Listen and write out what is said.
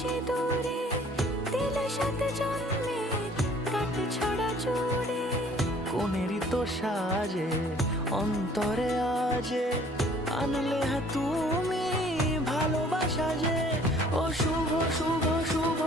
সিঁদুরে দিলে সাথে জন্মের কাট ছড়া জুড়ে। কোনেরই তো সাজে অন্তরে আজে আনলে তুমি ভালোবাসা যে। ও শুভ শুভ শুভ